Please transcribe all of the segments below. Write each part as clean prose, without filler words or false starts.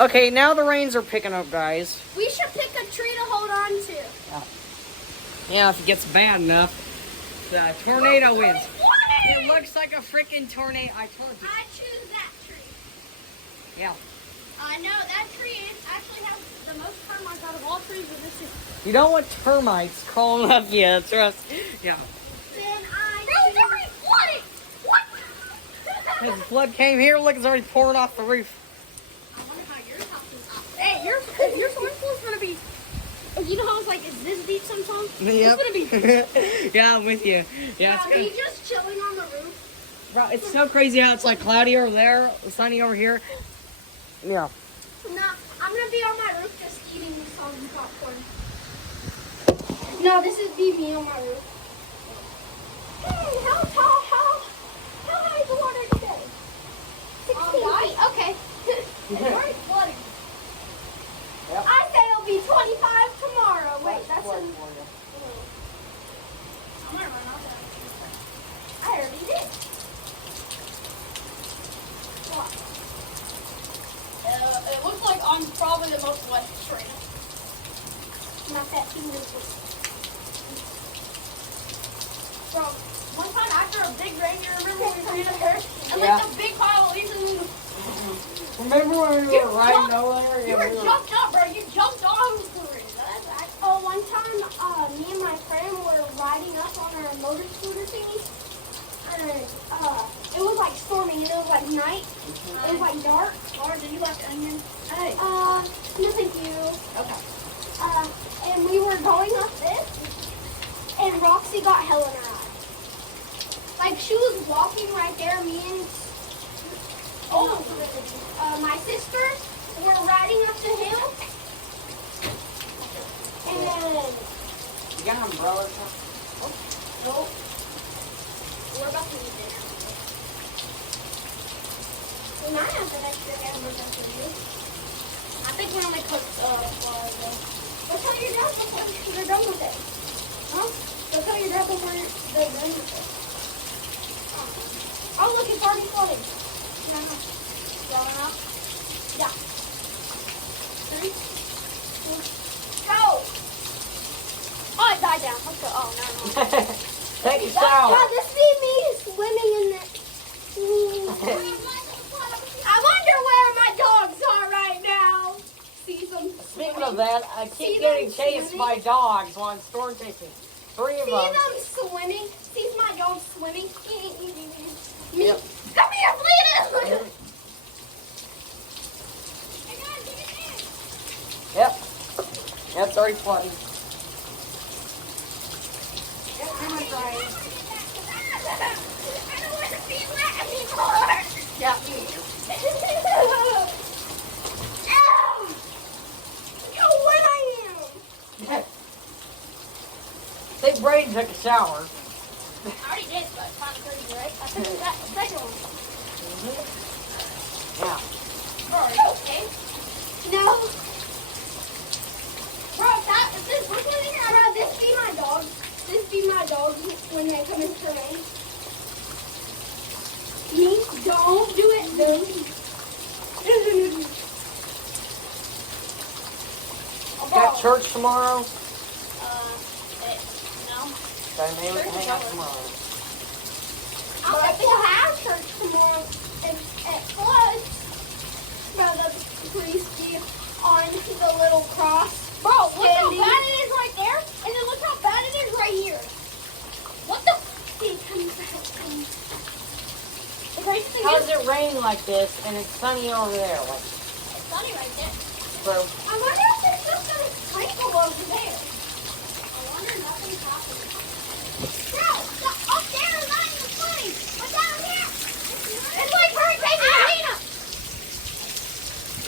Okay, now the rains are picking up, guys. We should pick a tree to hold on to. Yeah, if it gets bad enough, the tornado wins. It looks like a freaking tornado. I told you. I choose that tree. Yeah. I know that tree actually has the most termites out of all trees in this city. You don't want termites crawling up you, trust. Yeah. Then it's already flooded. What? As the flood came here, look, it's already pouring off the roof. I wonder how your house is up. Hey, your swimming pool's gonna be. You know how it's like, is this deep sometimes? Yep. It's gonna be. Yeah, I'm with you. Yeah, Are we just chilling on the roof? Bro, it's so crazy how it's like cloudy over there, sunny over here. Yeah. No, I'm gonna be on my roof just eating soggy popcorn. No, this is me on my roof. Hey, how high is the water today? 16 feet. Okay. It's already flooding. Yep. I say it'll be 25 tomorrow. Wait, that's Flood in. for you. I'm gonna run out there. I already did. What? It looks like I'm probably the most wet right now. Not that finger. Bro, one time after a big rain, you remember when we ran up there? And like the big pile of leaves and Remember when we were riding over there? you were jumped up, bro. You jumped on the ring. Oh, one time, me and my friend were riding up on our motor scooter thingy. And it was like storming and it was like night. It was like dark. Or did you like onion? Hey. No thank you. Okay. And we were going up this and Roxy got hell in her eye. Like she was walking right there, me and my sisters were riding up the hill. And You got an umbrella or something? nope. We're about to eat dinner. We might have some extra cameras after you. I think we only cooked Go tell your dad before they're done with it. Huh? Go tell your dad before they're done with it. Oh look, it's already flooding. No. Strong enough? Yeah. 3, 4, go! Oh, it died down. Let's go. Oh, no. Take a shower. God, this be me swimming in the... I wonder where my dogs are right now. See them Speaking of that, I keep getting chased by dogs while I'm storm chasing. 3 of See them. them swimming? See my dog swimming? Me. Yep. Come here, Braden! Yep. That's already flooding. I'm gonna try it. I don't want to be wet anymore. Yeah. Ow! Look how wet I am. Say Braden took a shower. I already did, but it's not crazy, right? I took that second one. Yeah. Bro, are you okay? No. Bro, if this was in here, bro, this be my dog. This be my dogs when they come into the rain. Me, don't do it. Got church tomorrow? No. Okay, maybe we can hang out tomorrow. But I think we'll have church tomorrow at Floods. Bro, the priest be on the little cross. Bro, look how bad it is right there, and then look how bad it is right here. What the? See, come back. How does it rain like this and it's sunny over there? Like, It's sunny right there. so, I wonder if it's just gonna sprinkle over there. I wonder nothing's happening. Bro, up there is not even funny. But down here, it's like Hurricane Katrina.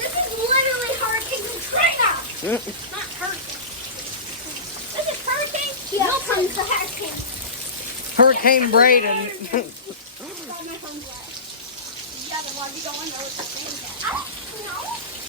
This is literally Hurricane Katrina. Not hurricane. This is Hurricane Milton's the hurricane. Hurricane Braden. Yeah, the one you don't know what the thing is. I don't know.